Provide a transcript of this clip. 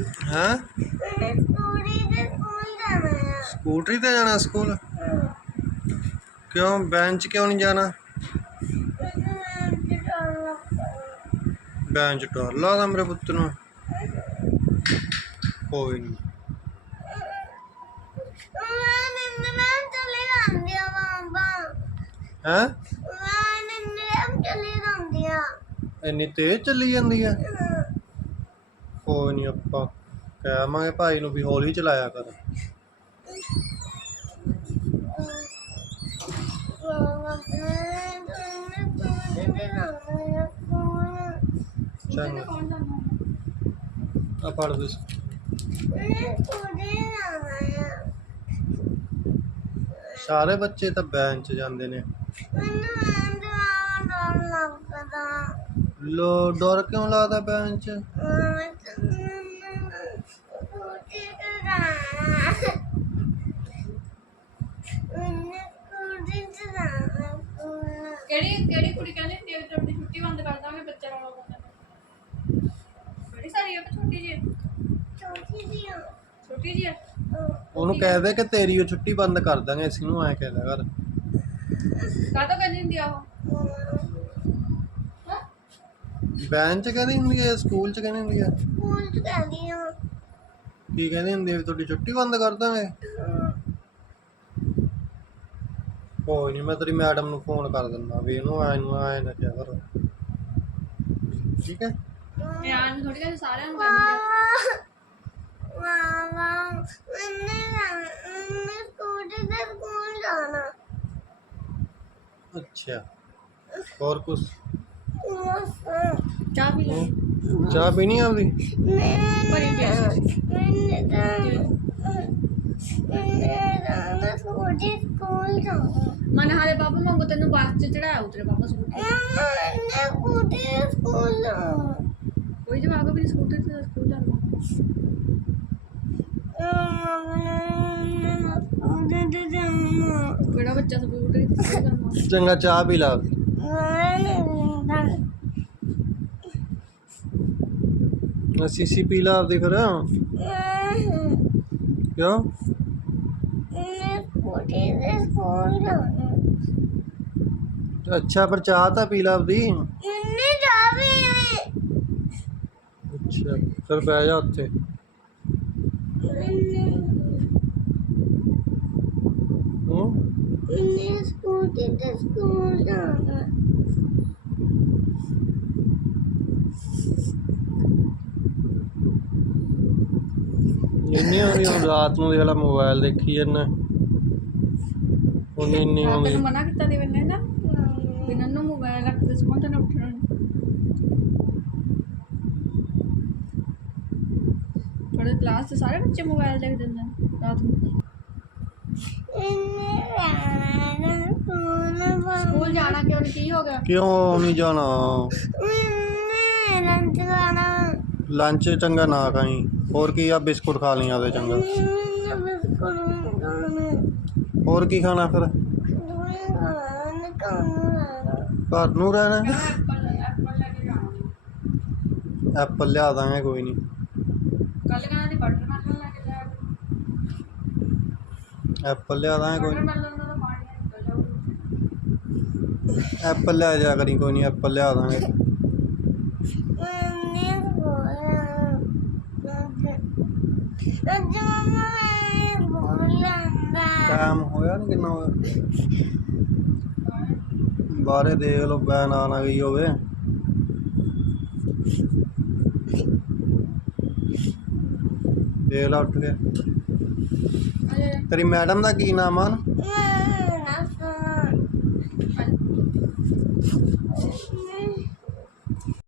ਹੈਂ? ਸਕੂਲੀ ਦੇ ਸਕੂਲ ਜਾਣਾ ਆ ਸਕੂਟਰੀ ਤੇ ਜਾਣਾ ਸਕੂਲ? ਕਿਉਂ ਬੈਂਚ ਕਿਉਂ ਨਹੀਂ ਜਾਣਾ? ਤੇ ਬੈਂਚ ਡਰ ਲੱਗਦਾ ਮੇਰੇ ਪੁੱਤ ਨੂੰ। ਕੋਈ ਨਹੀਂ ਹੈਂ? ਮੈਂ ਨਿੰਨ ਚਲੀ ਜਾਂਦੀ ਆ। ਇੰਨੀ ਤੇਜ਼ ਚੱਲੀ ਜਾਂਦੀ ਆ? ਕੋਈ ਨਹੀਂ ਆਪਾਂ ਕਹਾਂਗੇ ਭਾਈ ਨੂੰ ਵੀ ਹੌਲੀ ਚਲਾਇਆ ਕਰ। ਚੰਗਾ। ਆ ਫੜ ਦੇ। ਸਾਰੇ ਬੱਚੇ ਤਾਂ ਬੈਂਚ ਜਾਂਦੇ ਨੇ। ਮੈਨੂੰ ਮੈਂ ਡਰ ਲੱਗਦਾ। ਲੋ ਡਰ ਕਿਉਂ ਲੱਗਦਾ ਜਾਣਾ ਉਹਨੇ ਸਕੂਟੀ ਤੇ ਜਾਣਾ ਸਕੂਲ ਕਿਹੜੀ ਕਿਹੜੀ ਕੁੜੀ ਕਹਿੰਦੀ ਹੁੰਦੀ ਹੈ ਵੀ ਤੁਹਾਡੀ ਛੁੱਟੀ ਬੰਦ ਕਰ ਦਾਂਗੇ ਬੱਚਾ ਰੌਲਾ ਪਾਉਂਦਾ ਬੜੀ ਸਾਰੀ ਹੈ ਕਿ ਛੋਟੀ ਜਿਹੀ ਹੈ? ਛੋਟੀ ਜਿਹੀ ਆ। ਛੋਟੀ ਜਿਹੀ ਹੈ ਉਹਨੂੰ ਕਹਿ ਦੇ ਕਿ ਤੇਰੀ ਉਹ ਛੁੱਟੀ ਬੰਦ ਕਰ ਦਾਂਗੇ ਅਸੀਂ ਨੂੰ ਐ ਕਹਿ ਦਿਆ ਕਰ ਕਾਹਤੋਂ ਕਹਿੰਦੀ ਹੁੰਦੀ ਆ ਉਹ ਬੈਂਚ ਕਹਿੰਦੀ ਹੁੰਦੀ ਹੈ ਸਕੂਲ ਚ ਕਹਿੰਦੀ ਹੁੰਦੀ ਹੈ ਸਕੂਲ ਚ ਕਹਿੰਦੀ ਆ। ਕੀ ਕਹਿੰਦੀ ਹੁੰਦੀ ਹੈ ਵੀ ਤੁਹਾਡੀ ਛੁੱਟੀ ਬੰਦ ਕਰ ਦਾਂਗੇ ਕੋਈ ਨਹੀਂ ਮੈਂ ਤੇਰੀ ਮੈਡਮ ਨੂੰ ਫੋਨ ਕਰ ਦਿੰਦਾ ਵੀ ਇਹਨੂੰ ਐ ਨੂੰ ਐ ਨਾ ਕਿਹਾ ਕਰ। ਠੀਕ ਹੈ? ਯਾਰ ਥੋੜੀ ਕਹਿੰਦੀ ਸਾਰਿਆਂ ਨੂੰ ਕਹਿੰਦੀ ਹੈ ਮਾਮਾ ਮੈਨੇ ਮੈਨੇ ਸਕੂਟੀ ਤੇ ਸਕੂਲ ਜਾਣਾ। ਅੱਛਾ। ਹੋਰ ਬਸ ਚਾਹ ਪੀ ਲੈ। ਚਾਹ ਪੀਣੀ ਆਪਦੀ? ਬੜੀ ਪਿਆਰੀ ਮੈਨੇ ਹਾਲੇ ਬਾਬੂ ਮੰਗੋ ਤੈਨੂੰ ਬੱਸ 'ਚ ਚੜਾਇਆ ਉਤਰੇ ਬਾਬਾ ਸਕੂਟਰ ਕੋਈ ਜਵਾਬ ਵੀ ਨਹੀਂ ਸਕੂਟਰ ਤੇ ਸਕੂਲ ਜਾਂਦਾ ਕਿਹੜਾ ਬੱਚਾ ਸਕੂਟਰ ਤੇ ਸਕੂਲ ਜਾਂਦਾ ਚੰਗਾ ਚਾਹ ਪੀ ਲਾ ਆਪਦੀ। ਮੈਨੇ ਅਸੀਂ ਪੀ ਲਾ ਆਪਦੀ ਫਿਰ ਕਿਉਂ? ਸਕੂਟੀ ਤੇ ਸਕੂਲ ਅੱਛਾ, ਪਰ ਚਾਹ ਤਾਂ ਪੀ ਲਾ ਆਪਦੀ। ਇੰਨੇ ਜਾਵੇ ਅੱਛਾ, ਫਿਰ ਬਹਿ ਜਾ ਉੱਥੇ। ਹੂੰ? ਇੰਨੇ ਸਕੂਟੀ ਤੇ ਸਕੂਲ ਜਾਣਾ ਇੰਨੀ ਆਉਂਦੀ ਹੁਣ ਰਾਤ ਨੂੰ ਜਿਹੜਾ ਮੋਬਾਈਲ ਦੇਖੀ ਜਾਂਦਾ ਹੁਣ ਇੰਨੀ ਆਪ ਆਉਂਦੀ ਤੈਨੂੰ ਮਨਾ ਕੀਤਾ ਦੇ ਬੰਨੇ ਦਾ ਵੀ ਨੰਨੂ ਮੋਬਾਈਲ ਰੱਖ ਦੇ ਸਮਾਂ ਤੈਨੂੰ ਉੱਠਣਾ ਨੀ। ਤੁਹਾਡੇ ਕਲਾਸ 'ਚ ਸਾਰੇ ਬੱਚੇ ਮੋਬਾਈਲ ਦੇਖਦੇ ਹੁੰਦੇ ਨੇ ਰਾਤ ਨੂੰ। ਇੰਨੇ ਜਾਣਾ ਸਕੂਲ ਸਕੂਲ ਜਾਣਾ ਕਿਉਂ ਨੀ? ਕੀ ਹੋ ਗਿਆ? ਕਿਉਂ ਨਹੀਂ ਜਾਣਾ? ਲੰਚ ਚੰਗਾ ਨਾ ਖਾਈ। ਹੋਰ ਕੀ ਆ? ਬਿਸਕੁਟ ਖਾ ਲਈ ਆਦੇ ਚੰਗਾ। ਹੋਰ ਕੀ ਖਾਣਾ ਫਿਰ? ਘਰ ਨੂੰ ਰਹਿਣਾ? ਐਪਲ ਲਿਆ ਦਾਂਗੇ, ਕੋਈ ਨਹੀਂ ਕੱਲ ਕਹਿੰਦਾ ਦੀ ਬਟਰ ਮੈਲਨ ਲੈ ਕੇ ਜਾਇਆ ਐਪਲ ਲਿਆ ਦਾਂਗੇ, ਕੋਈ ਦਾ ਐਪਲ ਲੈ ਜਾ ਕਰੀ, ਕੋਈ ਨਹੀਂ ਐਪਲ ਲਿਆ ਦਾਂਗੇ ਇੰਨੇ ਬੋਲਾਂ ਅੱਜ ਮਮਾ ਬੋਲੰਦਾ ਟਾਈਮ ਹੋਇਆ ਨਹੀਂ ਕਿੰਨਾ ਹੋਇਆ? ਬਾਹਰੇ ਦੇਖ ਲਓ, ਬੈਨ ਆ ਨਾ ਗਈ ਹੋਵੇ। ਦੇਖ ਲਾ ਉੱਠ ਕੇ। ਤੇਰੀ ਮੈਡਮ ਦਾ ਕੀ ਨਾਮ ਆ?